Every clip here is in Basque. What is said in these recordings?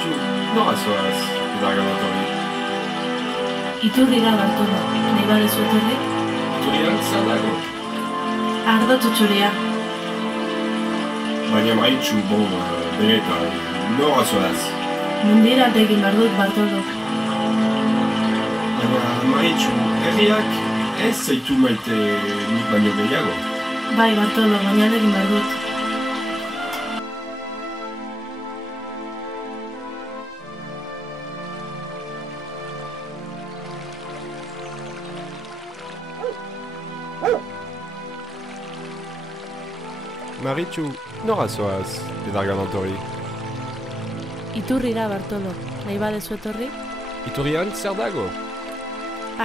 Maritxu, nora zoaz, edarganatori? Iturrira Bartolo, nahi badezu etorri? Iturrian zer dago? Ardo txotxurea. Baina Maritxu, benetan, nora zoaz? Mendira alde egin behar dut, Bartolo. Baina Maritxu, herriak ez zaitu maite nik baino gehiago? Bai, Bartolo, baina alde egin behar dut. Maritxu, nora zoaz, edarganatori? Iturrira Bartolo, nahi badezu etorri? Iturrian zer dago?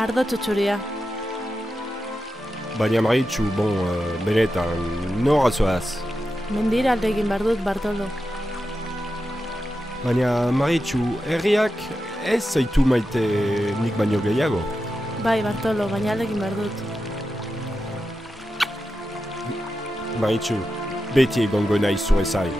Ardo txotxurea. Baina Maritxu, benetan, nora zoaz? Mendira alde egin behar dut, Bartolo. Baina Maritxu, herriak ez zaitu maite nik baino gehiago? Bai, Bartolo, baina alde egin behar dut. Maritxu, beti egongo nahi zure zain.